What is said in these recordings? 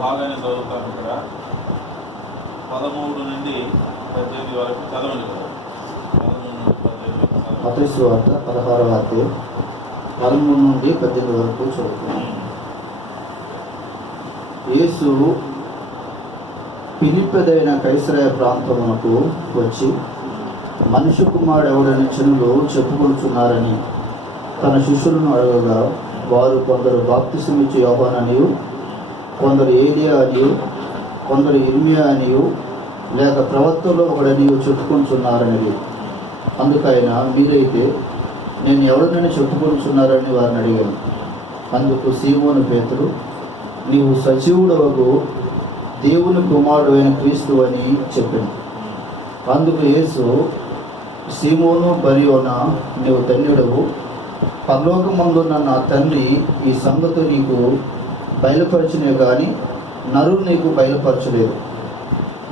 బాగానే చదువుతాను. ఇక్కడ 13 నుండి 18 వరకు చదవండి కదా. 13 నుండి 18 మత్తయి సువార్త 16వ అధ్యాయం 13 నుండి 18 వరకు చదువుతున్నాం. యేసు ఫిలిప్పదైన కైసరయ ప్రాంతమునకు వచ్చి, మనుష్య కుమారుడు ఎవడని జనులు చెప్పుకొనుచున్నారని తన శిష్యులను అడగగా, వారు కొందరు బాప్తిసమిచ్చు యోహాననియు, కొందరు ఏలియా అనియు, కొందరు ఇర్మియా అనియు, లేక ప్రవక్తలో ఒకడనియు చెప్పుకొనుచున్నారని. అందుకైన మీరైతే నేను ఎవరినైనా చెప్పుకొనుచున్నారని వారిని అడిగాను. అందుకు సీమోను పేతురు, నీవు సజీవుడవగు దేవుని కుమారుడు అయిన క్రీస్తు అని చెప్పాను. అందుకు యేసు, సీమోను బరియోనా, నీవు ధన్యుడవు, పరలోకమందున్న నా తండ్రి ఈ సంగతి నీకు బయలుపరచునే కానీ నరులు నీకు బయలుపరచలేదు.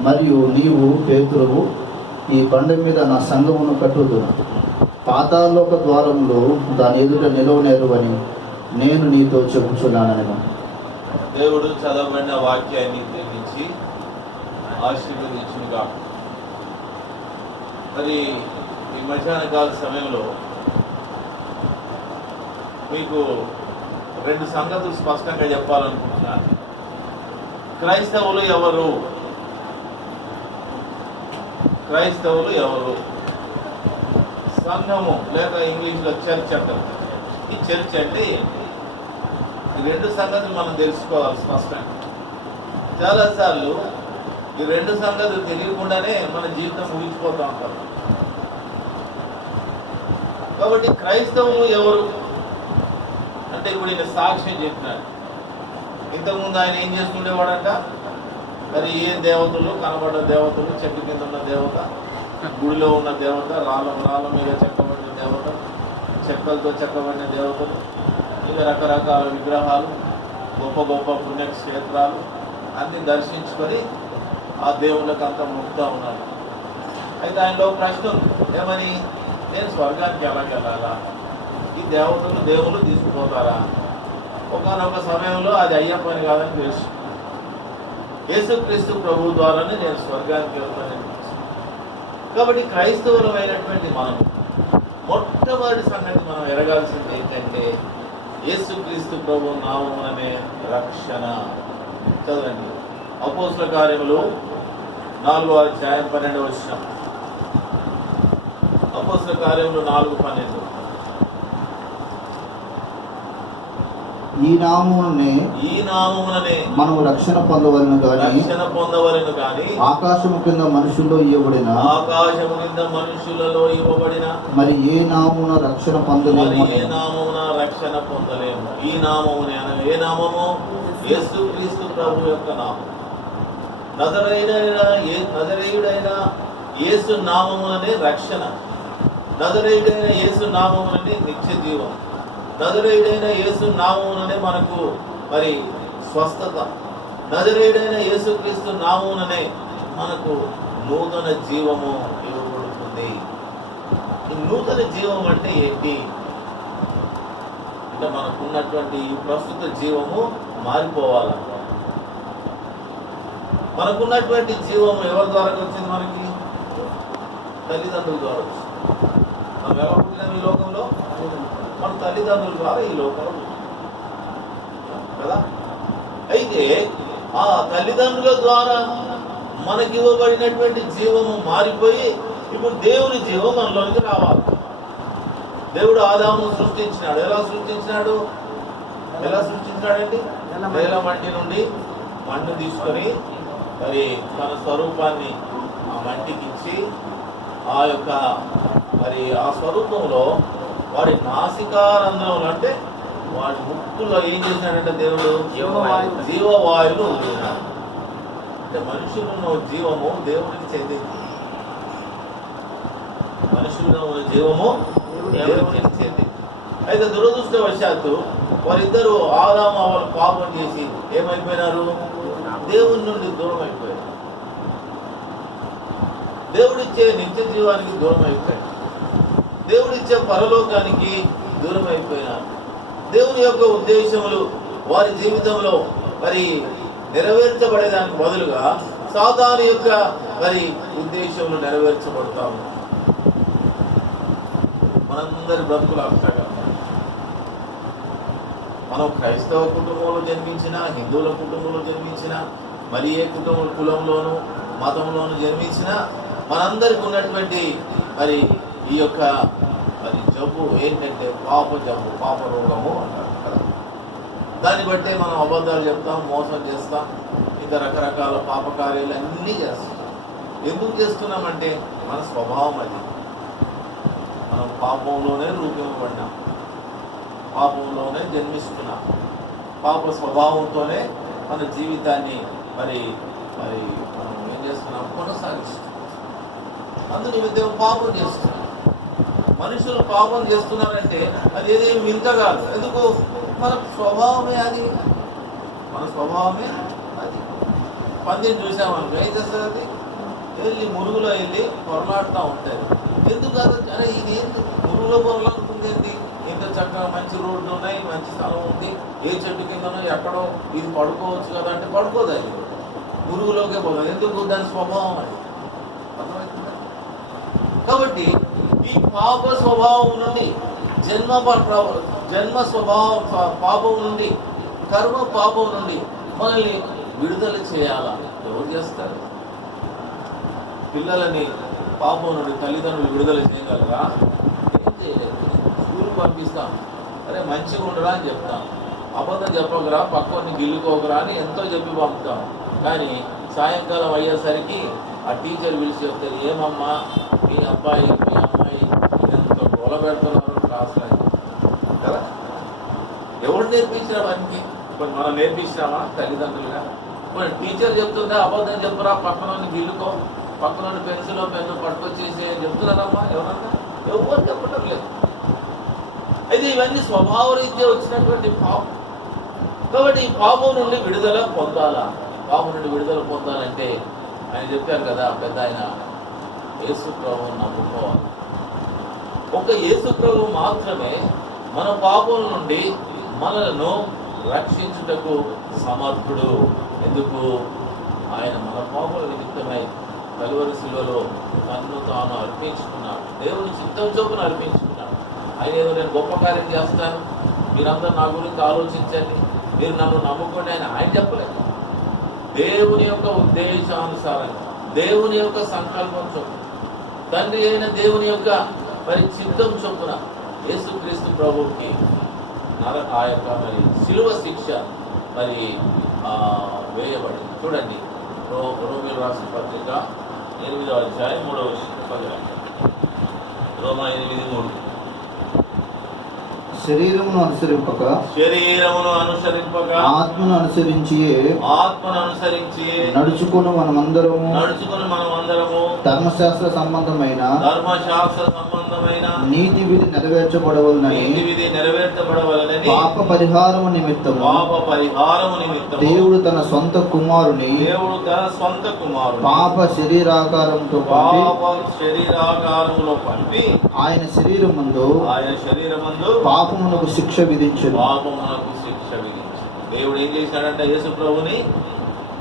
మరియు నీవు పేతురువు, ఈ బండ మీద నా సంఘమును కట్టుదును, పాతాళలోక ద్వారములు దాని ఎదుట నిలవనేరు అని నేను నీతో చెప్పుచున్నానని. దేవుడు చదవబడిన వాక్యాన్ని గ్రహించి ఆశీర్వదించుగా. మరి ఈ మధ్యాహ్న కాల సమయంలో మీకు 2 సంగతులు స్పష్టంగా చెప్పాలనుకుంటున్నాను. క్రైస్తవులు ఎవరు? క్రైస్తవులు ఎవరు? సంఘము లేక ఇంగ్లీష్లో చర్చ్ అంటారు. ఈ చర్చ్ అంటే ఈ 2 సంగతులు మనం తెలుసుకోవాలి స్పష్టంగా. చాలాసార్లు ఈ 2 సంగతులు తెలియకుండానే మన జీవితం ముగిసిపోతూ ఉంటాం. కాబట్టి క్రైస్తవులు ఎవరు అంటే ఇప్పుడు ఈయన సాక్ష్యం చెప్పినాడు. ఇంతకుముందు ఆయన ఏం చేసుకునేవాడంట? మరి ఏ దేవతలు కనబడ్డ దేవతలు, చెట్టు కింద ఉన్న దేవత, గుడిలో ఉన్న దేవత, రాళ్ళ మీద చెక్కబడిన దేవత, చెక్కలతో చెక్కబడిన దేవతలు, ఇంకా రకరకాల విగ్రహాలు, గొప్ప గొప్ప పుణ్యక్షేత్రాలు అన్నీ దర్శించుకొని ఆ దేవుళ్ళకి అంతా మొక్కుతూ ఉన్నాడు. అయితే ఆయనలో ప్రశ్న ఉంది, ఏమని? నేను స్వర్గానికి ఎలాగెళ్ళాలా? ఈ దేవతలు దేవుళ్ళు తీసుకుపోతారా? ఒకనొక సమయంలో అది అయ్యే పని కాదని తెలుసు. యేసుక్రీస్తు ప్రభు ద్వారానే నేను స్వర్గానికి వెళ్తానని తెలుసు. కాబట్టి క్రైస్తవులమైనటువంటి మనం మొట్టమొదటి సంగతి మనం ఎరగాల్సింది ఏంటంటే, యేసుక్రీస్తు ప్రభు నామముననే రక్షణ. చదవండి అపోస్తల కార్యములు 4వ అధ్యాయం 12వ వచనం. అపోస్తల కార్యములు 4:12. ఈ నామమునే మనము రక్షణ పొందవలను గాని ఆకాశము కింద మనుషుల్లో ఇవ్వబడిన మరి ఏ నామమున రక్షణ పొందలేము. ఈ నామమునే అనగా ఏ నామము? యేసుక్రీస్తు ప్రభు యొక్క నామం. నజరేయుడైన యేసు నామముననే రక్షణ. నజరేయుడైన యేసు నామముననే నిత్య జీవం. నజరేయుడైన యేసు నామముననే మనకు మరి స్వస్థత. నజరేయుడైన యేసుక్రీస్తు నామముననే మనకు నూతన జీవము ఇవ్వబడుతుంది. ఈ నూతన జీవం అంటే ఏంటి అంటే, మనకున్నటువంటి ఈ ప్రస్తుత జీవము మారిపోవాలి. మనకున్నటువంటి జీవము ఎవరి ద్వారా వచ్చింది? మనకి తల్లిదండ్రుల ద్వారా వచ్చింది. మనం ఎలా పుట్టినాం ఈ లోకంలో? మన తల్లిదండ్రుల ద్వారా ఈ లోకంలో కదా. అయితే ఆ తల్లిదండ్రుల ద్వారా మనకి ఇవ్వబడినటువంటి జీవము మారిపోయి ఇప్పుడు దేవుని జీవం మనలోనికి రావాలి. దేవుడు ఆదామును సృష్టించినాడు. ఎలా సృష్టించినాడండి? నేల మట్టి నుండి మన్ను తీసుకొని మరి తన స్వరూపాన్ని ఆ మట్టికి ఇచ్చి ఆ యొక్క మరి ఆ స్వరూపంలో వాడి నాసికారంధ్రంలో అంటే వాడి ముక్కులో ఏం చేసినాడంటే దేవుడు జీవవాయువును వదిలినాడు. అంటే మనుషులను జీవము దేవుడికి చెందింది. మనుషులను జీవము దేవుడికి చెందింది. అయితే దురదృష్టవశాత్తు వారిద్దరూ ఆదాము అవ్వలు పాపం చేసి ఏమైపోయినారు? దేవుని నుండి దూరం అయిపోయారు. దేవుడిచ్చే నిత్య జీవానికి దూరం అయిపోయాడు. దేవుడిచ్చే పరలోకానికి దూరం అయిపోయినారు. దేవుని యొక్క ఉద్దేశములు వారి జీవితంలో మరి నెరవేర్చబడేదానికి బదులుగా సాతాను యొక్క మరి ఉద్దేశంలో నెరవేర్చబడతాము. మనందరి బ్రతుకులు అర్థంగా మనం క్రైస్తవ కుటుంబంలో జన్మించిన, హిందువుల కుటుంబంలో జన్మించిన, మరి ఏ కులంలోనూ మతంలోనూ జన్మించిన మనందరికి ఉన్నటువంటి మరి ఈ యొక్క మరి జబ్బు ఏంటంటే పాప జబ్బు, పాప రోగము అంటారు కదా. దాన్ని బట్టే మనం అబద్ధాలు చెప్తాం, మోసం చేస్తాం, ఇంకా రకరకాల పాప కార్యాలు అన్నీ చేస్తాం. ఎందుకు చేస్తున్నామంటే మన స్వభావం అది. మనం పాపంలోనే రూపొందబడినాం, పాపంలోనే జన్మిస్తున్నాం, పాప స్వభావంతోనే మన జీవితాన్ని మరి మరి మనం ఏం చేస్తున్నాం, కొనసాగిస్తున్నాం. అందునిమిత్తం పాపం చేస్తున్నాం. మనుషులు పాపం చేస్తున్నారంటే అది ఏదేమి వింత కాదు. ఎందుకు? మన స్వభావమే అది, మన స్వభావమే అది. పందిని చూసామనుకో ఏం చేస్తుంది? అది వెళ్ళి మురుగులో వెళ్ళి పొరలాడుతూ ఉంటుంది. ఎందుకు కాదు? అరే ఇది ఏంటి మురుగులో పొరలాడుతుంది ఏంటి? ఎంత చక్కగా మంచి రోడ్లు ఉన్నాయి, మంచి స్థలం ఉంది, ఏ చెట్టు కిందనో ఎక్కడో ఇది పడుకోవచ్చు కదా అంటే పడుకోదు. అది మురుగులోకే పోతుంది. ఎందుకు? దాని స్వభావం అది. అర్థమవుతుందా? కాబట్టి ఈ పాప స్వభావం నుండి జన్మ స్వభావం పాపం నుండి, కర్మ పాపం నుండి మనల్ని విడుదల చేయాలా? ఎవరు చేస్తారు? పిల్లలని పాపం నుండి తల్లిదండ్రులు విడుదల చేయగలరా? ఏం చేయలేదు. స్కూల్కి పంపిస్తాం, అరే మంచిగా ఉండరా అని చెప్తాం, అబద్ధం చెప్పకరా, పక్కని గిల్లుకోకరా అని ఎంతో చెప్పి పంపుతాం. కానీ సాయంకాలం అయ్యేసరికి ఆ టీచర్ పిలిచి చెప్తారు, ఏమమ్మా మీ అబ్బాయి మీ అమ్మాయి ఎంత గోల పెడుతున్నారు క్లాస్లో కదా. ఎవరు నేర్పించినా వానికి? ఇప్పుడు మనం నేర్పించినామా తల్లిదండ్రులుగా? ఇప్పుడు టీచర్ చెప్తుందా అబద్ధం చెప్పురా, పక్కన గిల్లుకో, పక్కన పెన్సిల్ పెన్ను పట్టుకొచ్చేసి చెప్తున్నారమ్మా? ఎవరన్నా? ఎవరు చెప్పడం లేదు. అయితే ఇవన్నీ స్వభావరీత్యా వచ్చినటువంటి పాపం. కాబట్టి ఈ పాపం నుండి విడుదల పొందాలా? పాపం నుండి విడుదల పొందాలంటే ఆయన చెప్పారు కదా పెద్ద ఆయన, యేసు ప్రభువును నమ్ముకోవాలి. ఒక యేసు ప్రభువు మాత్రమే మన పాపం నుండి మనలను రక్షించుటకు సమర్థుడు. ఎందుకు? ఆయన మన పాపల నిమిత్తమై కలువరి శిలువలో తన్ను తాను అర్పించుకున్నాడు. దేవుని చిత్తం చొప్పున అర్పించుకున్నాడు. ఆయన ఏదో నేను గొప్ప కార్యం చేస్తాను, మీరందరూ నా గురించి ఆలోచించండి, మీరు నన్ను నమ్ముకోండి ఆయన చెప్పలేదు. దేవుని యొక్క ఉద్దేశానుసారంగా, దేవుని యొక్క సంకల్పం చొప్పున, తండ్రి అయిన దేవుని యొక్క మరి చిత్తం చొప్పున యేసుక్రీస్తు ప్రభువుకి ఆ యొక్క మరి శిలువ శిక్ష మరి వేయబడింది. చూడండి, రోమీయులు రాసిన పత్రిక 8వ అధ్యాయం 3వ వచనం. రోమా 8:3. శరీరమును అనుసరింపక ఆత్మను అనుసరించి నడుచుకుని మనమందరము ధర్మశాస్త్ర సంబంధమైన నీతి విధి నెరవేర్చబడవలనని పాప పరిహారము నిమిత్తము దేవుడు తన సొంత కుమారుని పాప శరీరాకారములో పంపి ఆయన శరీరమందు పాపమునకు శిక్ష విధించు. దేవుడు ఏం చేశాడంటే యేసు ప్రభుని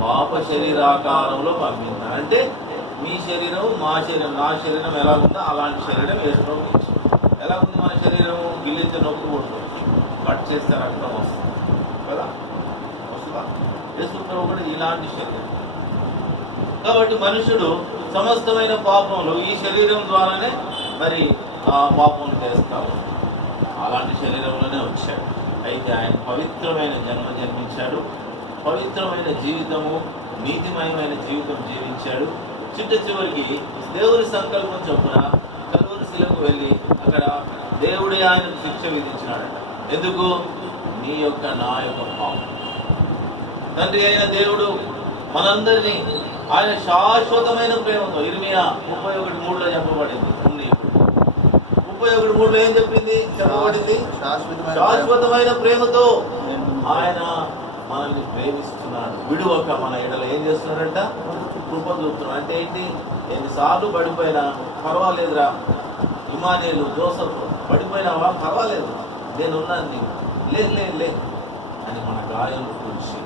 పాప శరీరాకారంలో పంపించాడు. అంటే మీ శరీరం మా శరీరం, నా శరీరం ఎలా ఉందో అలాంటి శరీరం యేసు ప్రభు ఇచ్చాడు. ఎలా ఉంది మన శరీరము? గిల్లితే నొప్పి కొడుతుంది, కట్ చేస్తే రక్తం వస్తుంది కదా, వస్తుందా? యేసు ప్రభు కూడా ఇలాంటి శరీరం. కాబట్టి మనుషుడు సమస్తమైన పాపములు ఈ శరీరం ద్వారానే మరి ఆ పాపములు చేస్తాడు. అలాంటి శరీరంలోనే వచ్చాడు. అయితే ఆయన పవిత్రమైన జన్మించాడు, పవిత్రమైన జీవితము, నీతిమయమైన జీవితం జీవించాడు. చివరికి దేవుని సంకల్పం చొప్పున కలువరి శిలకు వెళ్ళి అక్కడ దేవుడే ఆయనకు శిక్ష విధించినాడట. ఎందుకు? నీ యొక్క నా యొక్క పాపం. తండ్రి అయిన దేవుడు మనందరినీ ఆయన శాశ్వతమైన ప్రేమతో, ఇర్మియా 31:3లో చెప్పబడింది. 31:3లో ఏం చెప్పింది? చెప్పబడింది, శాశ్వతమైన ప్రేమతో ఆయన మనల్ని ప్రేమిస్తున్నాడు, విడువక మన ఎడల ఏం చేస్తున్నాడంట? కృప చూపుతున్నాడు. అంటే ఏంటి? ఎన్నిసార్లు పడిపోయినా పర్వాలేదురా, ఇమానియేలు, జోసఫ్ పడిపోయినావా పర్వాలేదు, నేనున్నాను, నీకు లే అని మన గాయాలు కూర్చి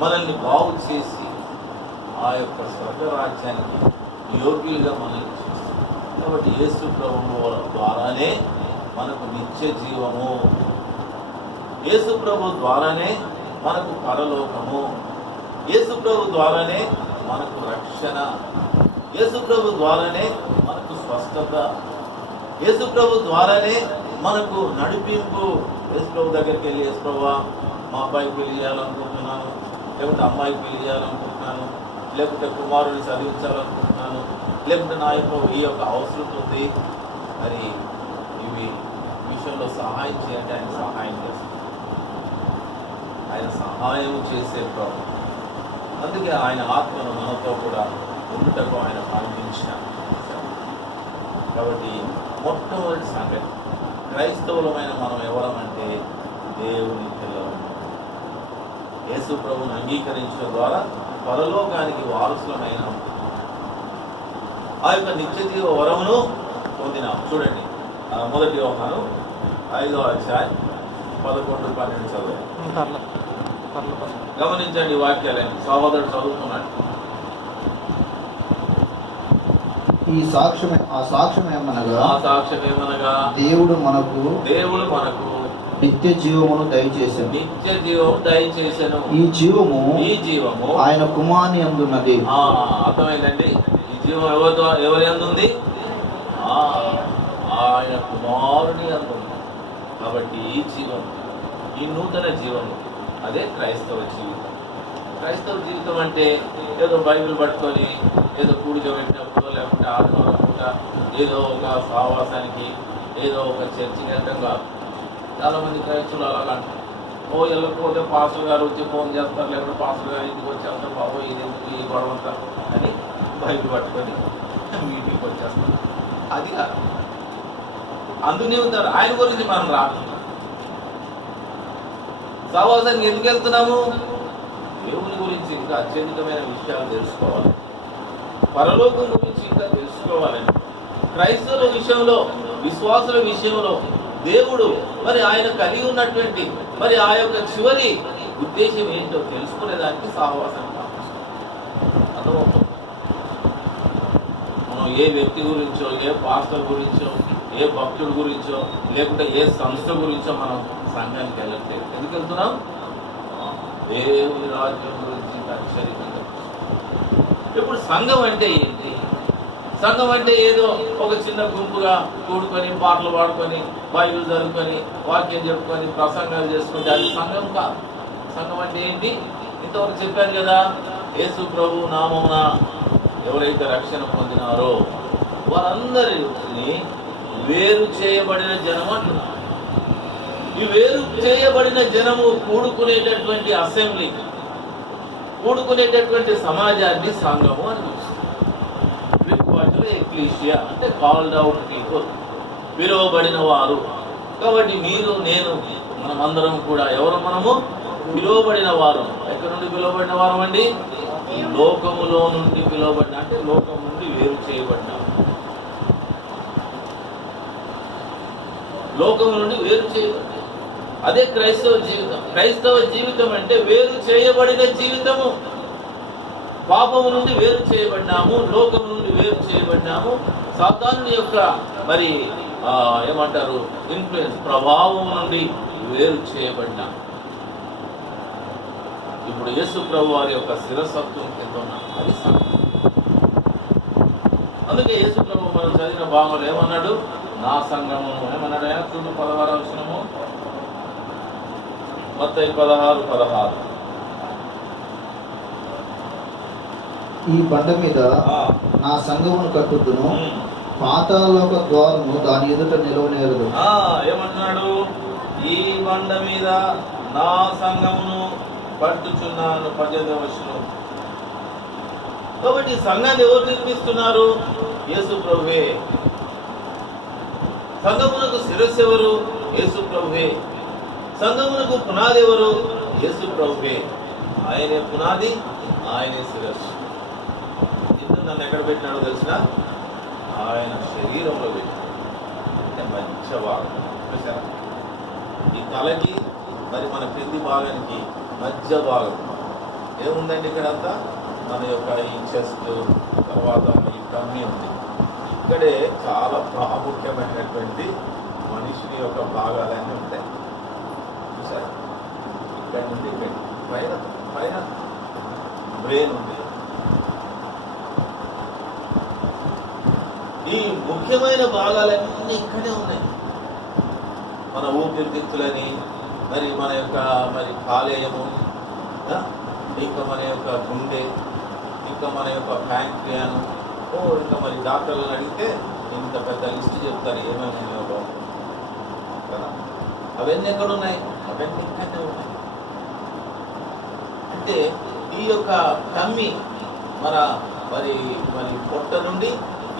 మనల్ని బాగు చేసి ఆ యొక్క స్వర్గరాజ్యానికి యోగ్యులుగా మనల్ని చేస్తారు. కాబట్టి యేసు ప్రభువు ద్వారానే మనకు నిత్య జీవము, యేసు ప్రభు ద్వారానే మనకు పరలోకము, యేసు ప్రభు ద్వారానే మనకు రక్షణ, యేసు ప్రభు ద్వారానే మనకు స్వస్థత, యేసు ప్రభు ద్వారానే మనకు నడిపింపు. యేసు ప్రభు దగ్గరికి వెళ్ళి, యేసు ప్రభువా మా అబ్బాయికి పెళ్లి చేయాలనుకుంటున్నాను, లేకుంటే అమ్మాయికి పెళ్లి చేయాలనుకుంటున్నాను, లేకుంటే కుమారుని చదివించాలనుకుంటున్నాను, లేకుంటే నా ఈ యొక్క అవసరం ఉంది, మరి ఇవి విషయంలో సహాయం చేయండి. ఆయన సహాయం చేస్తారు. ఆయన సహాయం చేసే ప్రభు. అందుకే ఆయన ఆత్మను మనతో కూడా ఉండుటకు ఆయన పంపించారు. కాబట్టి మొట్టమొదటి సంగతి, క్రైస్తవులమైన మనం ఎవరమంటే దేవుని పిల్లలు. యేసు ప్రభువుని అంగీకరించడం ద్వారా పరలోకానికి వారసులమైన ఆ యొక్క నిత్య జీవ వరమును పొందినాం. చూడండి, మొదటి యోహాను 5వ అధ్యాయం 11-12 చదువు. గమనించండి వాక్యాలను. సహోదరుడు చదువుతున్నాడు. ఆ సాక్ష్యం ఏమనగా దేవుడు మనకు నిత్య జీవమును దయచేసెను. ఈ జీవము ఆయన కుమారుని యందున్నది. అర్థమైందండి. ఈ జీవం ఎవరి యందుంది? ఆయన కుమారుని యందుంది. కాబట్టి ఈ జీవం, ఈ నూతన జీవం, అదే క్రైస్తవ జీవితం. క్రైస్తవ జీవితం అంటే ఏదో బైబిల్ పట్టుకొని ఏదో పూడిక పెట్టినప్పుడు, లేకుంటే ఆదివారం పూట ఏదో ఒక సహవాసానికి, ఏదో ఒక చర్చికి వెళ్ళడం కాదు. చాలామంది క్రైస్తవులు అలా అంటారు. వెళ్ళకపోతే పాస్టర్ గారు వచ్చి ఫోన్ చేస్తారు, లేకుంటే పాస్టర్ గారు ఇంటికి వచ్చేస్తారు, బాబు ఇది ఎందుకు ఈ గొడవంతా అని బైబిల్ పట్టుకొని మీటింగ్కి వచ్చేస్తారు. అది కాదు. అందునే ఉంటారు. ఆయన గురించి మనం రాదు. సహవాసానికి ఎందుకు వెళ్తున్నాము? దేవుని గురించి ఇంకా అత్యధికమైన విషయాలు తెలుసుకోవాలి, పరలోకం గురించి ఇంకా తెలుసుకోవాలని. క్రైస్తవుల విషయంలో, విశ్వాసుల విషయంలో దేవుడు మరి ఆయన కలిగి ఉన్నటువంటి మరి ఆ యొక్క చివరి ఉద్దేశం ఏంటో తెలుసుకునేదానికి సహవాసాన్ని అర్థమవుతుంది. మనం ఏ వ్యక్తి గురించో, ఏ పాస్టర్ గురించో, ఏ భక్తుడి గురించో, లేకుంటే ఏ సంస్థ గురించో మనం సంఘానికి వెళ్ళట్లేదు. ఎందుకు వెళ్తున్నాం? దేవుని రాజ్యం గురించి అత్యధికంగా. ఇప్పుడు సంఘం అంటే ఏంటి? సంఘం అంటే ఏదో ఒక చిన్న గుంపుగా కూడుకొని పాటలు పాడుకొని బైబిల్ చదువుకొని వాక్యం చెప్పుకొని ప్రసంగాలు చేసుకుంటే అది సంఘం కాదు. సంఘం అంటే ఏంటి? ఇంతవరకు చెప్పాను కదా, యేసు ప్రభు నామమున ఎవరైతే రక్షణ పొందినారో వారందరినీ వేరు చేయబడిన జనం అంటున్నారు. ఈ వేరు చేయబడిన జనము కూడుకునేటటువంటి అసెంబ్లీ, కూడుకునేటటువంటి సమాజాన్ని సంఘము అని పిలుస్తారు. ఎక్లీషియా అంటే కాల్డ్ అవుట్ పీపుల్, పిలువబడిన వారు. కాబట్టి మీరు, నేను, మనమందరం కూడా ఎవరు? మనము పిలువబడిన వారు. ఎక్కడి నుండి పిలువబడిన వారు అండి? లోకములో నుండి పిలువబడిన, అంటే లోకం నుండి వేరు చేయబడిన, లోకం నుండి వేరు చేయబడిన. అదే క్రైస్తవ జీవితం. క్రైస్తవ జీవితం అంటే వేరు చేయబడిన జీవితము. పాపము నుండి వేరు చేయబడినాము, లోకము నుండి వేరు చేయబడినాము, సాతాను యొక్క మరి ఏమంటారు ఇన్ఫ్లుయెన్స్, ప్రభావం నుండి వేరు చేయబడినాము. ఇప్పుడు యేసు ప్రభు వారి యొక్క శిరసత్వం కింద ఉన్నాం. అది సంఘం. అందుకే యేసు ప్రభు మనం చదివిన భాగంలో ఏమన్నాడు? నా సంఘము ఏమన్నాడు? చూడు 16వ వచనము, మత్తయి 16:16. ఈ బండ మీద నా సంఘమును కట్టుదును, పాతాళలోక ద్వారము దాని ఎదుట నిలవనేరదు. ఏమంటున్నాడు? ఈ బండ మీద నా సంఘమును కట్టుచున్నాను. 18వ వచనం. కాబట్టి సంఘాన్ని ఎవరు నిర్మిస్తున్నారు? యేసు ప్రభువే. సంఘమునకు శిరస్సు ఎవరు? యేసు ప్రభువే. సంఘమునకు పునాది ఎవరు? యేసు ప్రభువే. ఆయనే పునాది, ఆయనే శిరస్సు. ఇందుకు నన్ను ఎక్కడ పెట్టినాడో తెలిసిన? ఆయన శరీరంలో పెట్టినాడు. అంటే మధ్య భాగం చూసారా? ఈ తలకి మరి మన క్రింది భాగానికి మధ్య భాగం ఏముందండి? ఇక్కడంతా మన యొక్క ఈ చెస్ట్, తర్వాత ఈ టమ్మీ ఉంది. ఇక్కడే చాలా ప్రాముఖ్యమైనటువంటి మనిషిని యొక్క భాగాలన్నీ ఉంటాయి. చూసారా? ఇక్కడ నుండి ఇక్కడ పైన పైన బ్రెయిన్ ఉంది. ఈ ముఖ్యమైన భాగాలన్నీ ఇక్కడే ఉన్నాయి. మన ఊపిరితిత్తులని, మరి మన యొక్క మరి కాలేయము, ఇంకా మన యొక్క గుండె, ఇంకా మన యొక్క ప్యాంక్రియాను, ఇంకా మరి డాక్టర్లను అడిగితే ఇంత పెద్ద లిస్టు చెప్తారు ఏమేమి ఉన్నాయో కదా. అవన్నీ ఎక్కడ ఉన్నాయి? అవన్నీ ఇక్కడనే ఉన్నాయి. అంటే ఈ యొక్క టమ్మీ మన మరి మరి పొట్ట నుండి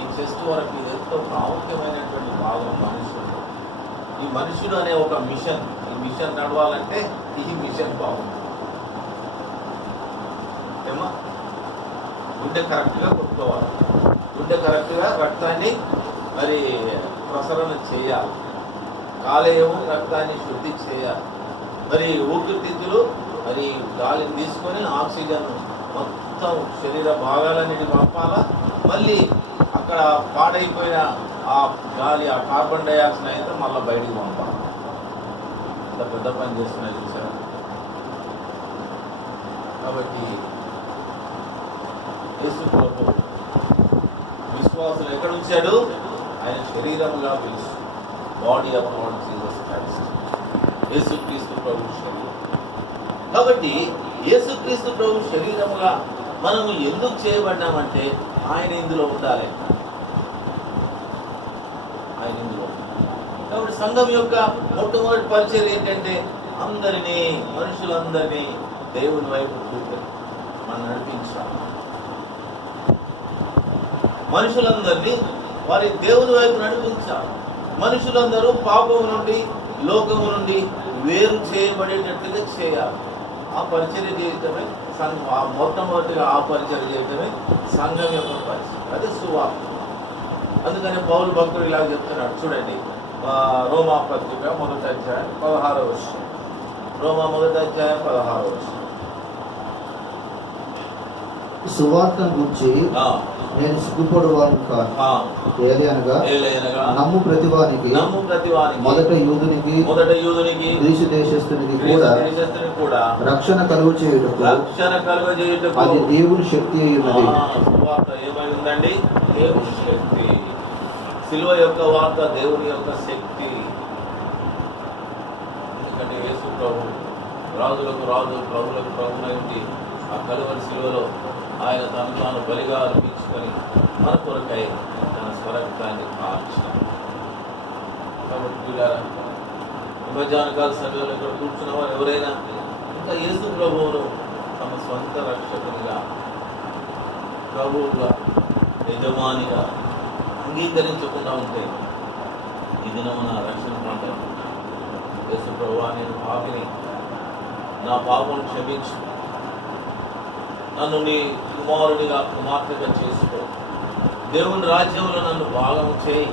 ఈ చెస్ట్ వరకు ఎంతో ప్రాముఖ్యమైనటువంటి భాగం మనుషుడు. ఈ మనుషుడు అనే ఒక మిషన్, ఈ మిషన్ నడవాలంటే ఈ మిషన్ బాగుంది. ఏమా? గుండె కరెక్ట్గా కొట్టుకోవాలి, గుండె కరెక్ట్గా రక్తాన్ని మరి ప్రసరణ చేయాలి, కాలేయము రక్తాన్ని శుద్ధి చేయాలి, మరి ఊపిరితిత్తులు మరి గాలిని తీసుకొని ఆక్సిజన్ మొత్తం శరీర భాగాలన్నిటి పంపాలా. మళ్ళీ అక్కడ పాడైపోయిన ఆ గాలి, ఆ కార్బన్ డైఆక్సైడ్ అయితే మళ్ళీ బయటికి పంపాలి. ఇంత పెద్ద పని చేస్తున్నది సార్. కాబట్టి యేసు ప్రభు విశ్వాసులు ఎక్కడ ఉంచాడు? ఆయన శరీరముగా పిలుసు, body of Lord Jesus Christ. యేసుక్రీస్తు ప్రభు శరీరం. కాబట్టి యేసుక్రీస్తు ప్రభు శరీరముగా మనము ఎందుకు చేయబడ్డామంటే ఆయన ఇందులో ఉండాలి, ఆయన ఇందులో. కాబట్టి సంఘం యొక్క మొట్టమొదటి పరిచయం ఏంటంటే అందరినీ, మనుషులందరినీ దేవుని వైపు చూపి మనం నడిపించాలి. మనుషులందరినీ వారి దేవుని వైపు నడిపించాలి. మనుషులందరూ పాపము నుండి, లోకము నుండి వేరు చేయబడేటట్లుగా చేయాలి. ఆ పరిచర్య చేయటమే సంఘం. మొట్టమొదటిగా ఆ పరిచర్య చేయటమే సంఘం యొక్క పరిచయం. అదే సువార్త. అందుకని పౌలు భక్తుడు ఇలా చెప్తున్నాడు. చూడండి, రోమా పత్రిక 1వ అధ్యాయం 16వ వచనం. రోమా 1వ అధ్యాయం 16వ వచనం. సువార్తను గురించి నేను సిగ్గుపడు వాడిని కాను. ఏలయనగా నమ్ము ప్రతివానికి మొదట యూదునికి గ్రీసు దేశస్థునికి కూడా రక్షణ కలుగు చేయుటకు అది దేవుని శక్తి అయ్యున్నది. సువార్త ఏమై ఉందండి? దేవుని శక్తి. సిలువ యొక్క వార్త దేవుని యొక్క శక్తి. ఎందుకంటే యేసు ప్రభు రాజులకు రాజు, ప్రభులకు ప్రభునైంది. ఆ కలువరి సిలువలో ఆయన తను తాను బలిగా అర్పించుకొని మన కొరకై తన స్వరక్తాన్ని కాల్చాడు. కాబట్టి వీళ్ళారా, విభజనకాల సమయంలో ఇక్కడ కూర్చున్న వారు ఎవరైనా ఇంకా యేసు ప్రభువును తమ సొంత రక్షకునిగా, ప్రభువుగా, యజమానిగా అంగీకరించకుండా ఉంటే ఈ దినమున రక్షణ పొందాలి. యేసు ప్రభువా, నేను పాపిని, నా పాపను క్షమించు, నన్ను నీ కుమారుడిగా, కుమార్తెగా చేసుకో, దేవుని రాజ్యంలో నన్ను భాగం చేయి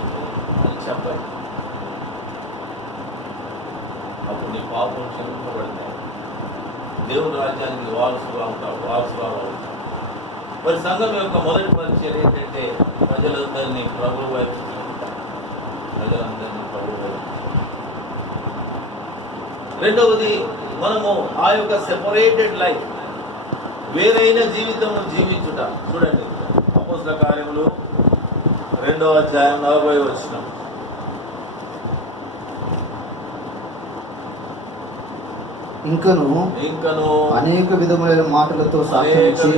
అని చెప్పండి. అప్పుడు నీ పాపం క్షమింపబడతాయి, దేవుని రాజ్యానికి వారసులు అవుతావు. మరి సంఘం యొక్క మొదటి పరిచయం ఏంటంటే ప్రజలందరినీ ప్రభు వైపు, రెండవది మనము ఆ యొక్క సెపరేటెడ్ లైఫ్, వేరైన జీవితం జీవించుట. చూడండి, అపోస్తల కార్యములు 2వ అధ్యాయం 40వ వచనం. ఇంకను అనేక విధములైన మాటలతో సాక్ష్యమిచ్చి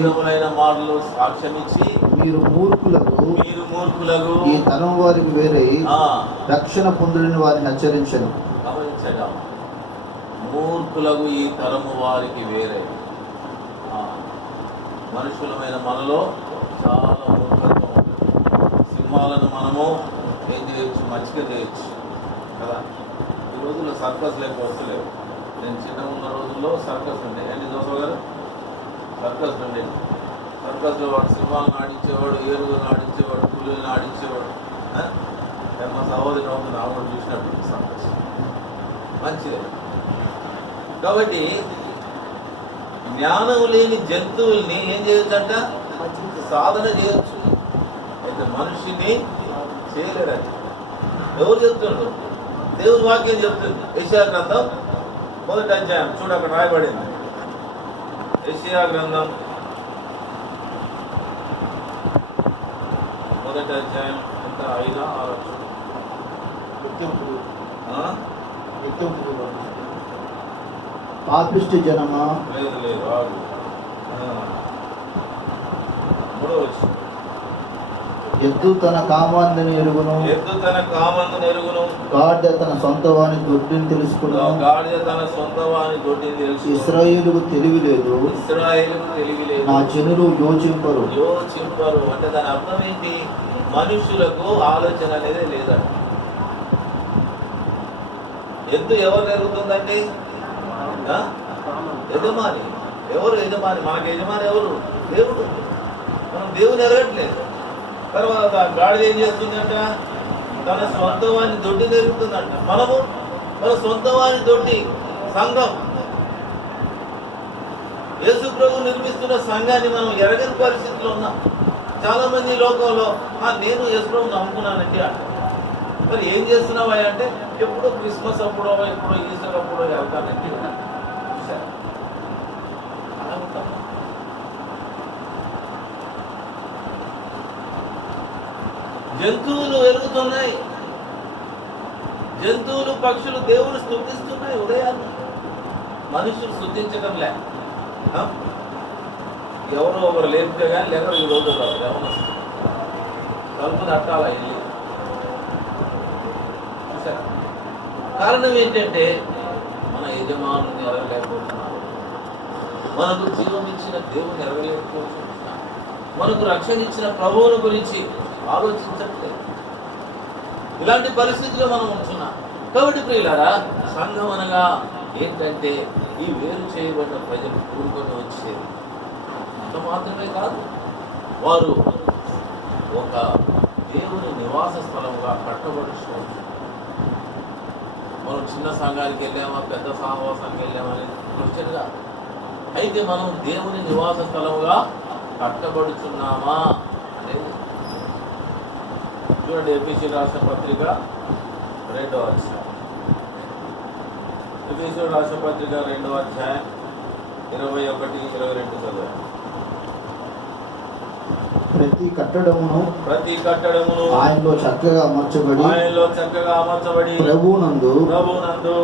మీరు మూర్ఖులకు ఈ తరం వారికి వేరై రక్షణ పొందులని వారిని హెచ్చరించను. గమనించగా, మూర్ఖులకు ఈ తరము వారికి వేరే. మనుషులమైన మనలో చాలా మూర్ఖత్వం ఉంటుంది. సింహాలను మనము ఏం చేయొచ్చు? మచ్చిక చేయొచ్చు కదా. ఈ రోజుల్లో సర్కస్ లేక వస్తలేవు. నేను చిన్నగా ఉన్న రోజుల్లో సర్కస్ ఉండేది. ఏంటి జోసఫ్ గారు? సర్కస్ ఉండేది. సర్కస్లో వాడు సింహాలను ఆడించేవాడు, ఏనుగులను ఆడించేవాడు, పులులను ఆడించేవాడు. మా సహోదరి అవుతుంది ఆవిడ చూసినప్పుడు సర్కస్ మంచిదే. కాబట్టి జ్ఞానం లేని జంతువుల్ని ఏం చేయొచ్చంట? సాధన చేయొచ్చు. అయితే మనిషిని చేయలేరని ఎవరు చెప్తున్నారు? దేవుని వాక్యం చెప్తుంది. యెషయా గ్రంథం 1వ అధ్యాయం చూడు, అక్కడ రాయబడింది. యెషయా గ్రంథం 1వ అధ్యాయం ఎంత 5 6 పాపిష్టి జనమా, లేదు ఆగు. 3వ వచనం. ఎద్దు తన కామాందని ఎరుగును, గాడిద తన సొంత వాని దొడ్డిని తెలుసుకును. ఇశ్రాయేలుకు తెలివి లేదు, నా జనులు యోచింపరు. అంటే దాని అర్థం ఏంటి? మనుషులకు ఆలోచన అనేది లేదండి. ఎద్దు ఎవరు ఎరుగుతుందండి? యజమాని. ఎవరు యజమాని? మనకు యజమాని ఎవరు? దేవుడు. మనం దేవుని ఎరగట్లేదు. తర్వాత గాడిద ఏం చేస్తుందంట? తన సొంత వాని దొడ్డి నెరుగుతుందంట. మనము మన సొంత వాని దొడ్డి సంఘం, యేసు ప్రభు నిర్మిస్తున్న సంఘాన్ని మనం ఎరగని పరిస్థితిలో ఉన్నాం. చాలా మంది లోకంలో నేను యేసు ప్రభుని నమ్ముకున్నానంటే అంట. మరి ఏం చేస్తున్నావా అంటే, ఎప్పుడో క్రిస్మస్ అప్పుడో, ఎప్పుడో ఈస్టర్ అప్పుడో వెళ్తానంటే అలా ఉంటాం. జంతువులు వెలుగుతున్నాయి, జంతువులు పక్షులు దేవుని స్తుతిస్తున్నాయి ఉదయాన్ని. మనుషులు స్తుతించడం లే. ఎవరో ఒకరు లేపితే కానీ లేకపోతే ఈ రోజు ఎవరు కలుపు తట్టాల వెళ్ళి. కారణం ఏంటంటే మన యజమానుని ఎరగలేకపోతున్నారు, మనకు జీవం ఇచ్చిన దేవుని ఎరగలేకపోతున్నారు, మనకు రక్షణ ఇచ్చిన ప్రభువుని గురించి ఆలోచించట్లేదు. ఇలాంటి పరిస్థితుల్లో మనం ఉంటున్నాం. కాబట్టి ప్రియులారా, సంఘం అనగా ఏంటంటే ఈ వేరు చేయబడిన ప్రజలు కూడుకొని వచ్చేది. అంత మాత్రమే కాదు, వారు ఒక దేవుని నివాస స్థలంగా కట్టబడుతున్నారు. మనం చిన్న సంఘానికి వెళ్ళామా, పెద్ద సహవాసానికి వెళ్ళామని క్రిస్టియన్గా అయితే మనం దేవుని నివాస స్థలంగా కట్టబడుతున్నామా అనేది చూడండి. ఎఫెసీయులకు రాసిన పత్రిక 2వ అధ్యాయం. ఎఫెసీయులకు రాసిన పత్రిక 2వ అధ్యాయం 21, 22 చదవండి. ప్రతి కట్టడమును ఆయనలో చక్కగా అమర్చబడి ప్రభువునందు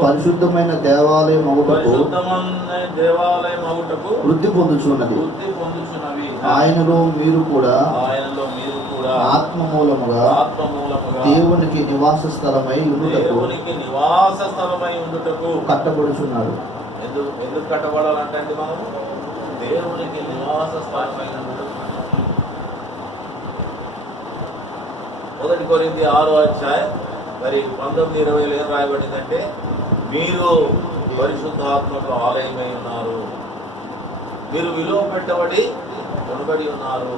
పరిశుద్ధమైన దేవాలయం అవుటకు వృద్ధి పొందుచున్నది. ఆయనలో మీరు కూడా ఆత్మ మూలముగా దేవునికి నివాస స్థలమై ఉండుటకు కట్టబడుచున్నారు. ఎందుకు కట్టబడాలంటే మనము దేవునికి నివాస స్థలమై ఉండుటకు. 1 కొరింథీ 6వ అధ్యాయం 19-20 ఏం రాయబడిందంటే, మీరు పరిశుద్ధాత్మకు ఆలయమై ఉన్నారు, మీరు విలువ పెట్టబడి కొనబడి ఉన్నారు.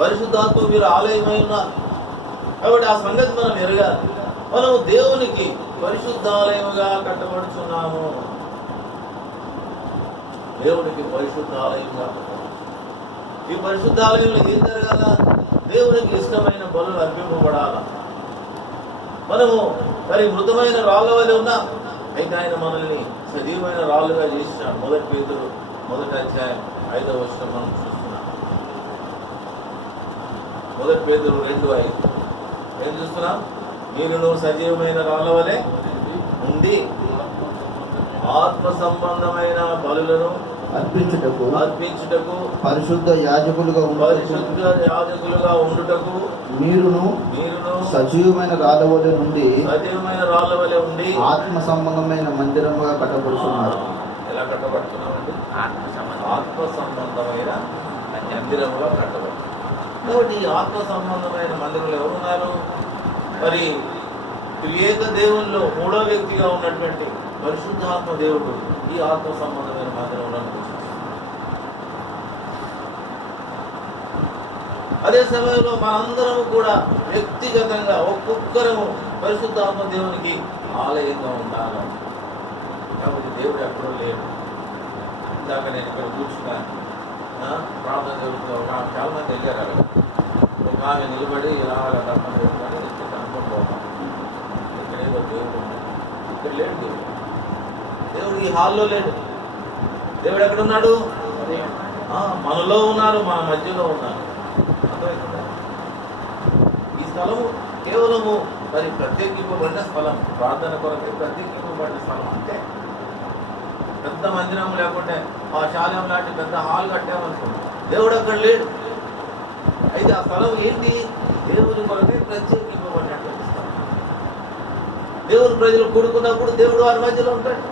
పరిశుద్ధాత్మ మీరు ఆలయమై ఉన్నారు. కాబట్టి ఆ సంగతి మనం ఎరగాలి. మనము దేవునికి పరిశుద్ధాలయముగా కట్టబడుచున్నాము. దేవునికి పరిశుద్ధాలయంగా. ఈ పరిశుద్ధాలయంలో ఏం జరగాల? దేవునికి ఇష్టమైన బలులు అర్పింపబడాల. మనము మృతమైన రాళ్ళ వలె ఉన్నాం, అయితే ఆయన మనల్ని సజీవమైన రాళ్ళుగా చేసినాడు. 1 పేతురు 1వ అధ్యాయం 5వ వచనం మనం చూస్తున్నాం. 1 పేతురు 2:5 ఏం చూస్తున్నాం? మీరు సజీవమైన రాళ్ళ వలె ఉండి ఆత్మ సంబంధమైన బలులను అర్పించుటకు పరిశుద్ధ యాజకులుగా ఉండుటకు మీరును సజీవమైన రాళ్ళ వలె ఉండి ఆత్మ సంబంధమైన మందిరముగా కట్టబడుతున్నారు. ఎలా కట్టబడుతున్నామండి? ఆత్మ సంబంధమైన మందిరముగా కట్టబడుతున్నారు. కాబట్టి ఈ ఆత్మ సంబంధమైన మందిరంలో ఎవరున్నారు? మరి త్రియేక దేవుల్లో 3వ వ్యక్తిగా ఉన్నటువంటి పరిశుద్ధాత్మ దేవుడు ఈ ఆత్మ సంబంధమైన మందిరంలో. అదే సమయంలో మనందరము కూడా వ్యక్తిగతంగా ఒక్కొక్కరము పరిశుద్ధాత్మ దేవునికి ఆలయంగా ఉండాలి. కాబట్టి దేవుడు ఎక్కడో లేడు. ఇందాక నేను ఇక్కడ కూర్చున్నాను, ప్రార్థన జరుగుతూ చాలా మంది వెళ్ళారు. అక్కడ ఒక ఆమె నిలబడి అలా తప్పని పెట్టుకొని ఇక్కడ కనుక్కోపోతాం. ఇక్కడ ఏదో దేవుడు ఉన్నాడు. ఇక్కడ లేడు దేవుడు. దేవుడు ఈ హాల్లో లేడు. దేవుడు ఎక్కడున్నాడు? మనలో ఉన్నారు, మన మధ్యలో ఉన్నారు. అర్థమవుతుందా? ఈ స్థలము కేవలము మరి ప్రత్యేకింపబడిన స్థలం, ప్రార్థన కొరకే ప్రత్యేకింపబడిన స్థలం. అంటే పెద్ద మందిరం లేకుంటే ఆ శాలయం లాంటి పెద్ద హాల్ కట్టామనుకోండి, దేవుడు అక్కడ లేడు. అయితే ఆ స్థలం ఏంటి? దేవుని కొరకే ప్రత్యేకింపబడినటువంటి స్థలం. దేవుని ప్రజలు కూడుకున్నప్పుడు దేవుడు వారి మధ్యలో ఉంటాడు.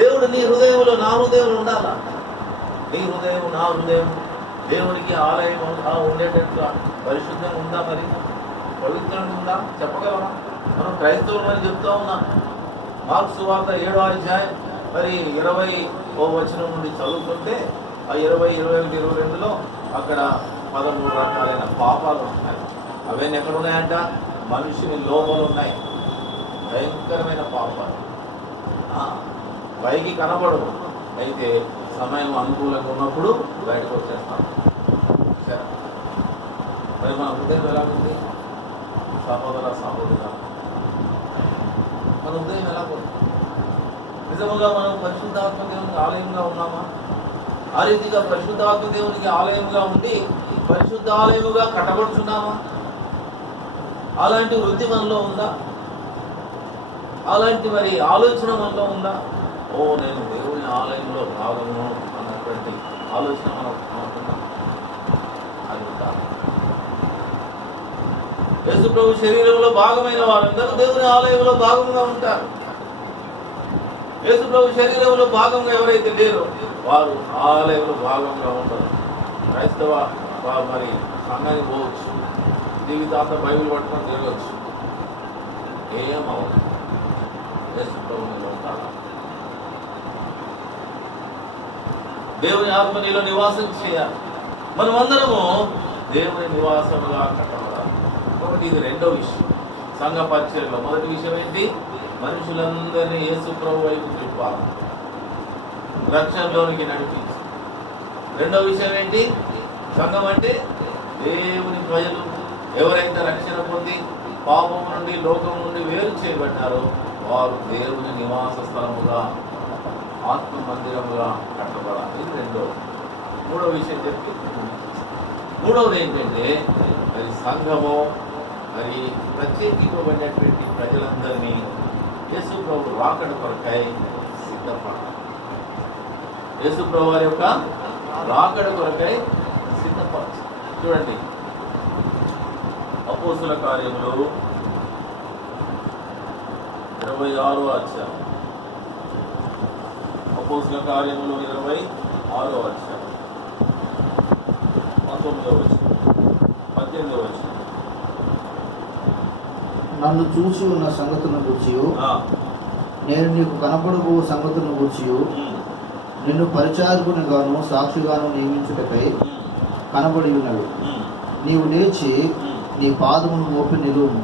దేవుడు నీ హృదయంలో, నా హృదయంలో ఉండాలా. నీ హృదయం, నా హృదయం దేవునికి ఆలయం ఉండేటట్టుగా పరిశుద్ధంగా ఉందా? మరి పవిత్రంగా ఉందా? చెప్పగలమా? మనం క్రైస్తవులు అని చెప్తా ఉన్నాం. మార్కు సువార్త 7వ అధ్యాయం మరి 20వ వచనం నుండి చదువుకుంటే ఆ 20, 21, 22లో అక్కడ 13 రకాలైన పాపాలు ఉన్నాయి. అవన్నీ ఎక్కడ ఉన్నాయంట? మనుషుని లోపల ఉన్నాయి. భయంకరమైన పాపాలు. పైకి కనబడు, అయితే సమయం అనుకూలంగా ఉన్నప్పుడు బయటకు వచ్చేస్తాం. సరే, మరి మన హృదయం ఎలా ఉంది? సహోదర సహోదరుల, మన హృదయం ఎలా ఉంది? నిజముగా మనం పరిశుద్ధాత్మ దేవునికి ఆలయంగా ఉన్నామా? ఆ రీతిగా పరిశుద్ధాత్మ దేవునికి ఆలయంగా ఉండి పరిశుద్ధాలయముగా కట్టబడుతున్నామా? అలాంటి వృద్ధి మనలో ఉందా? అలాంటి మరి ఆలోచన మనలో ఉందా? నేను దేవుని ఆలయంలో భాగము అన్నటువంటి ఆలోచన మనకున్నాం. అది కాదు. యేసు ప్రభు శరీరంలో భాగమైన వారందరూ దేవుని ఆలయంలో భాగంగా ఉంటారు. యేసు ప్రభు శరీరంలో భాగంగా ఎవరైతే లేరో వారు ఆలయంలో భాగంగా ఉంటారు. క్రైస్తవ మరి సంఘానికి పోవచ్చు, జీవితాంత బైబిల్ పట్టుకొని తిరగచ్చు, ఏమవుతుంది? యేసు ప్రభువులో ఉంటారు. దేవుని ఆత్మ నీలో నివాసం చేయాలి. మనమందరము దేవుని నివాసముగా కట్టబడాలి. కాబట్టి ఇది రెండో విషయం సంఘ పరిచర్యలో. మొదటి విషయం ఏంటి? మనుషులందరినీ యేసు ప్రభు వైపు తిప్పాలి, రక్షణలోనికి నడిపించి. రెండో విషయం ఏంటి? సంఘం అంటే దేవుని ప్రజలు ఎవరైతే రక్షణ పొంది పాపం నుండి, లోకం నుండి వేరు చేయబడ్డారో వారు దేవుని నివాస స్థలముగా, ఆత్మ మందిరముగా కట్టబడాలి. ఇది రెండోది. మూడో విషయం చెప్పి, మూడవది ఏంటంటే మరి సంఘము మరి ప్రత్యేకింపబడినటువంటి ప్రజలందరినీ యేసు ప్రభు రాకడ కొరకై సిద్ధపడాలి. యేసు ప్రభు వారి యొక్క రాకడ కొరకై సిద్ధపడాలి. చూడండి, అపోస్తుల కార్యములు 26వ అధ్యాయం. అపోస్తుల కార్యములు 26వ అధ్యాయం 19వ వచనం, 18వ వచనం. నన్ను చూసి ఉన్న సంగతులను గూర్చి, నేను నీకు కనపడబో సంగతులను గూర్చి, నిన్ను పరిచారకునిగాను సాక్షిగాను నియమించుటకై కనబడి ఉన్నవి. నీవు లేచి నీ పాదమును మోపి నిలువుము.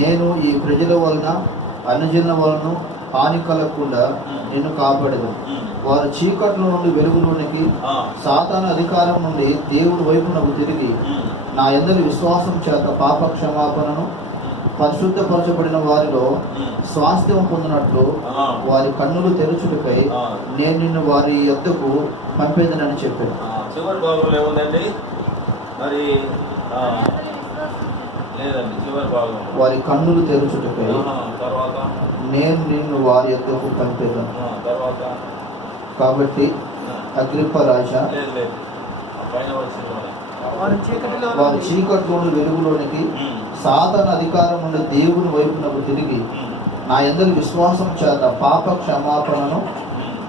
నేను ఈ ప్రజల వలన అన్యజనుల వలన హాని కలగకుండా నిన్ను కాపాడదు. వారు చీకట్లో నుండి వెలుగులోనికి, సాతాను అధికారం నుండి దేవుడి వైపునకు తిరిగి నా యందలి విశ్వాసం చేత పాప క్షమాపణను పరిశుద్ధపరచబడిన వారిలో స్వాస్థ్యం పొందినట్లు వారి కన్నులు తెరుచుటకై నేను నిన్ను వారి యొద్దకు పంపేదనని చెప్పాను. చివరి భాగంలో ఏముందండి? మరి లేదండి, చివరి భాగం వారి కన్నులు తెరుచుటకై తర్వాత నేను నిన్ను వారి యొద్దకు పంపేదను. తర్వాత కాబట్టి అగ్రిప్ప రాజా, వారి చీకట్లోని వెలుగులోనికి, సాతాను అధికారం నుండి దేవుని వైపునకు తిరిగి నా యందలి విశ్వాసం చేత పాప క్షమాపణను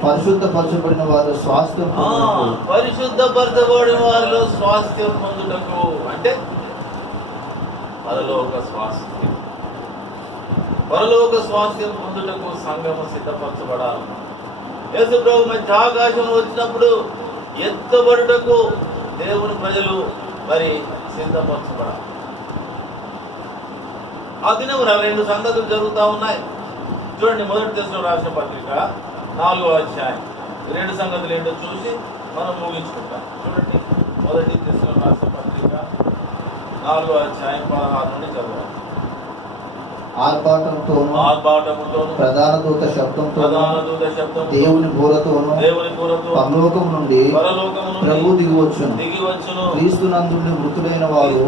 పరిశుద్ధపరచబడిన వారు స్వాస్థ్యం పొందుటకు. పరిశుద్ధపరచబడిన వారిలో స్వాస్థ్యం పొందుటకు అంటే పరలోక స్వాస్థ్యం. పరలోక స్వాస్థ్యం పొందుటకు సంఘము సిద్ధపరచబడాలి. యేసు ప్రభు మధ్య ఆకాశం వచ్చినప్పుడు ఎత్తబడుటకు దేవుని ప్రజలు మరి సిద్ధపరచబడాలి. ఆ దినం రెండు సంగతులు జరుగుతూ ఉన్నాయి. చూడండి, మొదటి దశలో రాసిన పత్రిక 4వ అధ్యాయం 2 సంగతులు ఏంటో చూసి మనం ముగించుకుంటాం. చూడండి, మొదటి దశలో రాసిన పత్రిక 4వ అధ్యాయం 16 నుండి చదవాలి. ఆర్భాటముతోను ప్రధాన దూత శబ్దంతో దేవుని బూరతోను పరలోకము నుండి ప్రభు దిగివచ్చును. క్రీస్తునందుండి మృతులైన వారు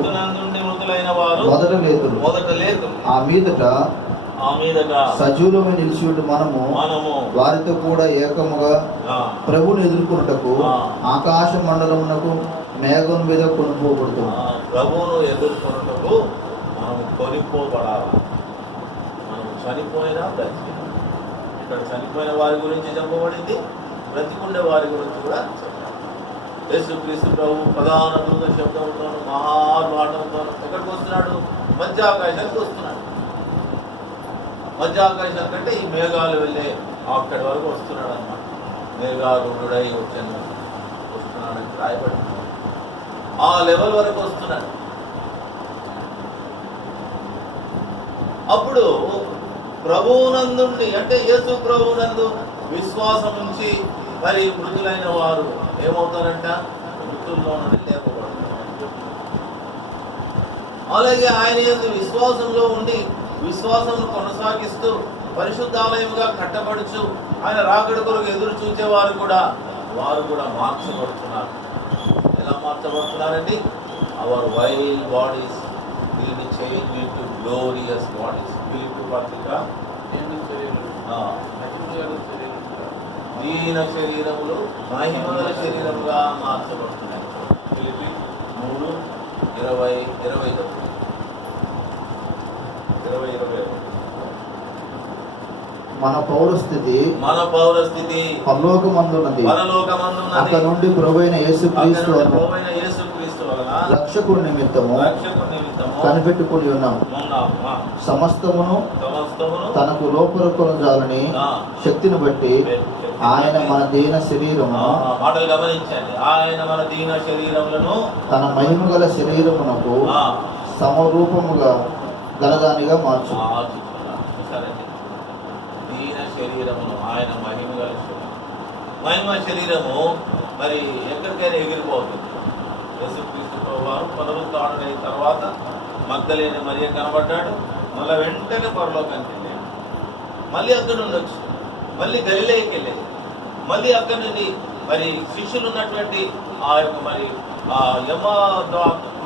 మొదట లేతురు. ఆ మీదట సజీవులమై నిలిచి మనము వారితో కూడా ఏకముగా ప్రభుని ఎదుర్కొనుటకు ఆకాశ మండలమునకు మేఘం మీద కొనుక్కోబడుతుంది. ప్రభువును ఎదుర్కొనుటకు మనం కొనిపోబడాలి. మనం చనిపోయినా బ్రతికినా, ఇక్కడ చనిపోయిన వారి గురించి చెప్పబడింది, బ్రతికుండే వారి గురించి కూడా చెప్పాలి. యేసుక్రీస్తు ప్రభు ప్రధాన దూత శబ్దంతోను మహార్వాటంతోను ఎక్కడికి వస్తున్నాడు? మధ్య ఆకాశానికి వస్తున్నాడు. మధ్య ఆకాశం కంటే ఈ మేఘాలు వెళ్ళే అక్కడి వరకు వస్తున్నాడు అన్నమాట. మేఘారుడై వస్తున్నాడని రాయబడి ఆ లెవెల్ వరకు వస్తున్నాడు. అప్పుడు ప్రభువునందుండి, అంటే యేసు ప్రభువునందు విశ్వాసం ఉంచి మరి మృతులైన వారు ఏమవుతారంట? మృతుల్లో నుండి లేపబడుతున్నారు. అలాగే ఆయన యందు విశ్వాసంలో ఉండి విశ్వాసం కొనసాగిస్తూ పరిశుద్ధాలయముగా కట్టబడుచు ఆయన రాకడ కొరకు ఎదురు చూసే వారు కూడా మార్చబడుతున్నారు. ఎలా మార్చబడుతున్నారండి? Our wild bodies will be changed into glorious bodies. వీటి పత్రిక దీన శరీరములు మహిమగల శరీరముగా మార్చబడుతున్నాయి. ఫిలిప్పీ 3:20 మన పౌరస్థితి పరలోకమందున్నది. అక్కడ నుండి ప్రభువైన యేసుక్రీస్తు రక్షకుడి నిమిత్తము కనిపెట్టుకుని ఉన్నాము. సమస్తమును తనకు లోపరుకొనజాలని శక్తిని బట్టి ఆయన మన దీన శరీరము మాటలు గమనించండి. ఆయన మన దీన శరీరములను తన మహిమగల శరీరమునకు సమరూపముగా గలదానిగా మార్చు. దీన శరీరమును ఆయన మహిమగల మహిమ శరీరము మరి ఎక్కడికైనా ఎగిరిపోతుంది. యేసుక్రీస్తు ప్రభువారు పునరుత్థానుడైన తర్వాత మగ్దలేని మరియ కనబడ్డాడు. మళ్ళీ వెంటనే పరలోకానికి వెళ్ళాడు. మళ్ళీ అక్కడ ఉండొచ్చు, మళ్ళీ గలిలయకి వెళ్ళేది, మళ్ళీ అక్కడి నుండి మరి శిష్యులు ఉన్నటువంటి ఆ యొక్క మరి ఆ యమ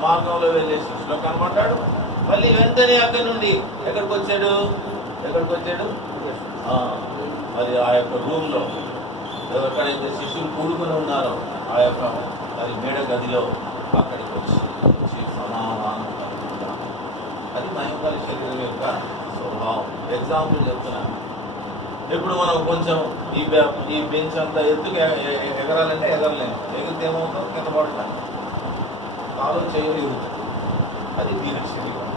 మార్గంలో వెళ్ళే శిష్యులు కనబడ్డాడు. మళ్ళీ వెంటనే అక్కడి నుండి ఎక్కడికి వచ్చాడు? మరి ఆ యొక్క రూమ్లో ఎక్కడైతే శిష్యులు కూడుకుని ఉన్నారో ఆ యొక్క మరి మేడ గదిలో అక్కడికి వచ్చి సమాధానం. అది మహిమగల శరీరం యొక్క స్వభావం. ఎగ్జాంపుల్ చెప్తున్నాను. ఇప్పుడు మనం కొంచెం ఈ బెంచ్ అంతా ఎత్తుకు ఎగరాలంటే ఎగరలేము. ఎగిరితే ఏమవుతాం? కింద పడతాం, కాలు చేయలేదు. అది దీని శరీరం.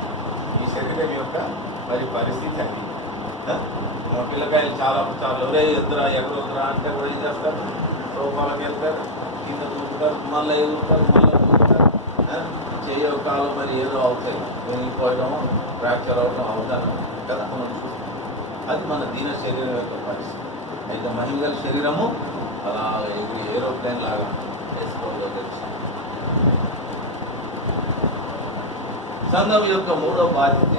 ఈ శరీరం యొక్క మరి పరిస్థితి అది. మా పిల్లకాయలు చాలా ఎవరే ఎగరొద్దురా అంటే కూడా ఏం చేస్తారు? సోఫాలకు వెళ్తారు, కింద కూర్చుంటారు, మళ్ళీ ఎగురుతారు, మళ్ళీ కూర్చుంటారు. చేయో కాలం మరి ఏదో అవుతాయి, వెనిగిపోయడము, ఫ్రాక్చర్ అవ్వడం అవుతాను కదా మనం చూస్తాం. అది మన దీన శరీరం యొక్క పరిస్థితి. అయితే మహిమగల శరీరము అలా ఏరోప్లేన్ లాగా వేసుకోగలిగింది. సంఘం యొక్క మూడో బాధ్యత.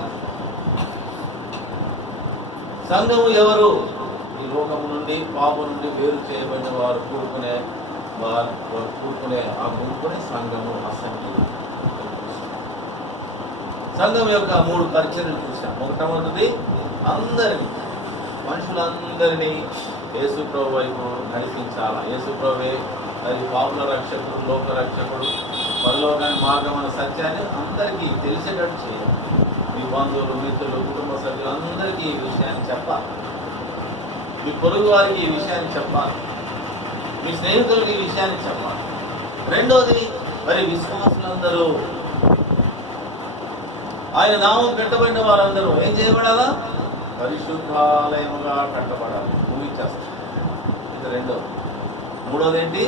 సంఘము ఎవరు? ఈ లోకము నుండి పాపం నుండి వేరు చేయబడిన వారు కూడుకునే ఆ గుంపుని సంఘము అసంఖ్యం. సంఘం యొక్క 3 పరిచర్యలు చూసాం. మొట్టమొదటిది అందరినీ, మనుషులందరినీ యేసు ప్రభు వైపు నడిపించాలా. యేసు ప్రభువే అది పాపుల రక్షకుడు, లోక రక్షకుడు, పరలోకానికి మార్గమైన సత్యాన్ని అందరికీ తెలిసేటట్టు చేయాలి. మీ బంధువులు, మిత్రులు, కుటుంబ సభ్యులు అందరికీ ఈ విషయాన్ని చెప్పాలి. మీ పొరుగు వారికి ఈ విషయాన్ని చెప్పాలి. మీ స్నేహితులకి ఈ విషయాన్ని చెప్పాలి. రెండోది మరి విశ్వాసులందరూ, ఆయన నామం పెట్టబడిన వారందరూ ఏం చేయబడాలా? పరిశుద్ధాలయముగా కట్టబడాలి. ముగించేస్తారు. ఇది రెండోది. మూడోది ఏంటి?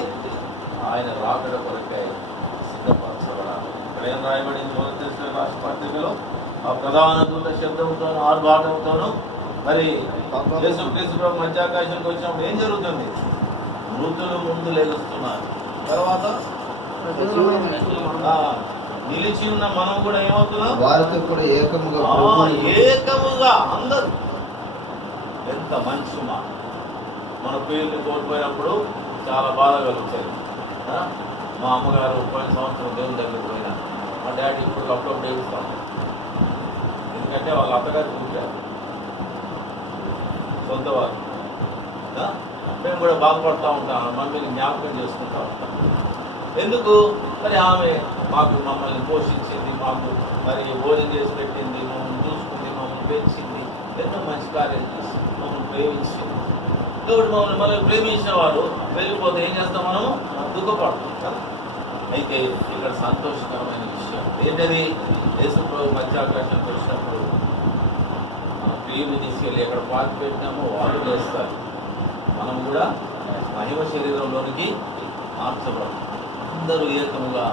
ఆయన రాకడ కొరకై సిద్ధపరచబడాలి. ఇక్కడ ఏం రాయబడింది? మొదటి రాష్ట్ర పత్రికలో ఆ ప్రధాన దూత శబ్దంతోనూ ఆర్భాటంతోనూ మరి యేసుక్రీస్తు ప్రభు మధ్యాకాశానికి వచ్చినప్పుడు ఏం జరుగుతుంది? మృతులు ముందు లేస్తున్నారు. తర్వాత నిలిచి ఉన్న మనం కూడా ఏమవుతున్నాం? వారితో కూడా ఏకముగా ఏకముగా అందరూ. ఎంత మంచి మాట. మన పేరుని కోల్పోయినప్పుడు చాలా బాధ కలుగుతాయి. మా అమ్మగారు పోయిన సంవత్సరం దేవుని దగ్గరికి పోయినా, మా డాడీ ఇప్పుడు అప్పుడప్పుడు ఏడుస్తాం. ఎందుకంటే వాళ్ళ అత్తగారు చూశారు, సొంత వారు. మేము కూడా బాధపడుతూ ఉంటాం, మమ్మల్ని జ్ఞాపకం చేసుకుంటూ ఉంటాం. ఎందుకు? మరి ఆమె మమ్మల్ని పోషించింది, మాకు మరి భోజనం చేసి పెట్టింది, మమ్మల్ని చూసుకుంది, మమ్మల్ని పెంచింది, ఎన్నో మంచి కార్యాలు చేసి మమ్మల్ని ప్రేమించింది. కాబట్టి మమ్మల్ని ప్రేమించిన వారు వెళ్ళిపోతే ఏం చేస్తాం? మనము దుఃఖపడతాం కదా. అయితే ఇక్కడ సంతోషకరమైన విషయం ఏంటది? యేసు ప్రభు మధ్యాకాశానికి వచ్చినప్పుడు మన ప్రియుని తీసుకెళ్ళి ఎక్కడ పాతి పెట్టినామో వాళ్ళు లేస్తారు, మనం కూడా మహిమ శరీరంలోనికి మార్చబడతాం. అందరూ ఏకముగా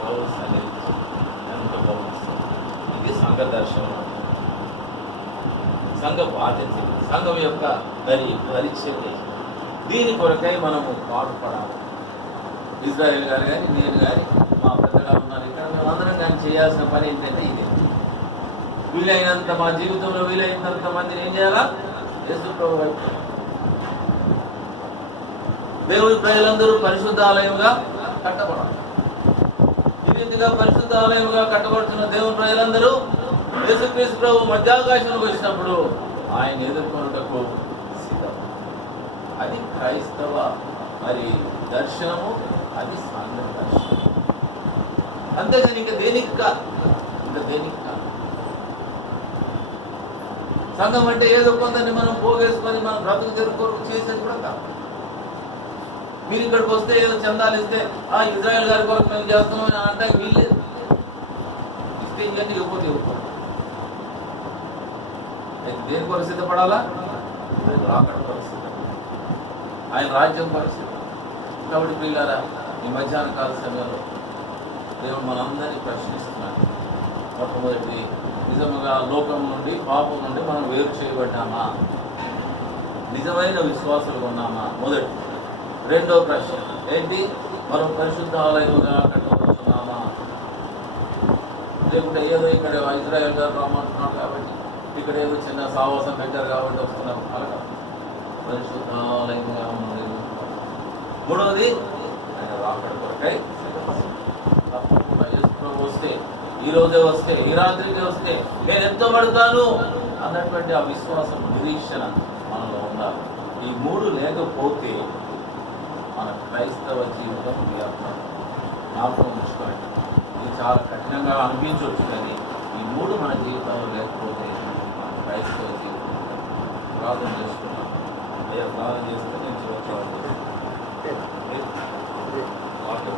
ప్రభువు సన్నిధించి ఎంత బాగుంటుంది. ఇది సంఘ దర్శనం, సంఘ బాధ్యత, సంఘం యొక్క పరిచయం. దీని కొరకై మనము పాటుపడాలి. ఇజ్రాయేల్ గారు కానీ, నేను కానీ, మా పెద్దగారు ఉన్నారు ఇక్కడ, మేము అందరం కానీ చేయాల్సిన పని ఏంటంటే ఇదే. వీలైనంత మా జీవితంలో వీలైనంత మందిని ఏం చేయాలా? యేసు ప్రభు వైపు. దేవుడి ప్రజలందరూ పరిశుద్ధ ఆలయంగా కట్టబడాలి. ఈ రీతిగా పరిశుద్ధ ఆలయంగా కట్టబడుతున్న దేవుని ప్రజలందరూ యేసుక్రీస్తు ప్రభు మధ్యాకాశంలోకి వచ్చినప్పుడు ఆయన ఎదుర్కొనుటకు సిద్ధం. అది క్రైస్తవ మరి దర్శనము, అది సంఘ దర్శనం. అంతేగాని ఇంకా దేనికి కాదు. సంఘం అంటే ఏదో కొందరిని మనం పోగేసుకొని మనం బ్రతుకు తెరుకోరు చేసేది కూడా కాదు. మీరు ఇక్కడికి వస్తే ఏదో చందాలు ఇస్తే ఇజ్రాయెల్ గారి కొరకు మేము చేస్తున్నాం అని అంటే వీళ్ళే ఇస్తే ఇవన్నీ ఇవ్వకపోతే ఇవ్వకూడదు. దేని కొరకు సిద్ధపడాలా? రాకడ పరిస్థితి, ఆయన రాజ్యం పరిస్థితి. కాబట్టి పిల్లరా, ఈ మధ్యాహ్న కాల సమయంలో దేవుడు మనందరినీ ప్రశ్నిస్తున్నాడు. మొట్టమొదటి, నిజముగా లోకం నుండి, పాపం నుండి మనం వేరు చేయబడ్డామా? నిజమైన విశ్వాసులుగా ఉన్నామా? మొదటి. రెండో ప్రశ్న ఏంటి? మనం పరిశుద్ధ ఆలయముగా కట్టబడుతున్నామా? లేకుంటే ఏదో ఇక్కడ ఇజ్రాయెల్ గారు రామంటున్నాడు కాబట్టి, ఇక్కడ ఏదో చిన్న సావాసం పెట్టారు కాబట్టి వస్తున్నాం. అలాగా పరిశుద్ధ ఆలయముగా ఉన్నది. మూడవది, ఆయన రాకడ కొరకై తప్పకుండా యేసు ప్రభు వస్తే, ఈ రోజే వస్తే, ఈ రాత్రికి వస్తే నేను ఎత్తబడతాను అన్నటువంటి ఆ విశ్వాసం, నిరీక్షణ మనలో ఉండాలి. ఈ మూడు లేకపోతే మన క్రైస్తవ జీవితం వ్యర్థం. జ్ఞాపకం ఉంచుకోండి. ఇది చాలా కఠినంగా అనిపించవచ్చు, కానీ ఈ మూడు మన జీవితంలో లేకపోతే మన క్రైస్తవ జీవితం. ప్రార్థన చేసుకున్నాం. ప్రార్థన చేస్తే నేను వాక్య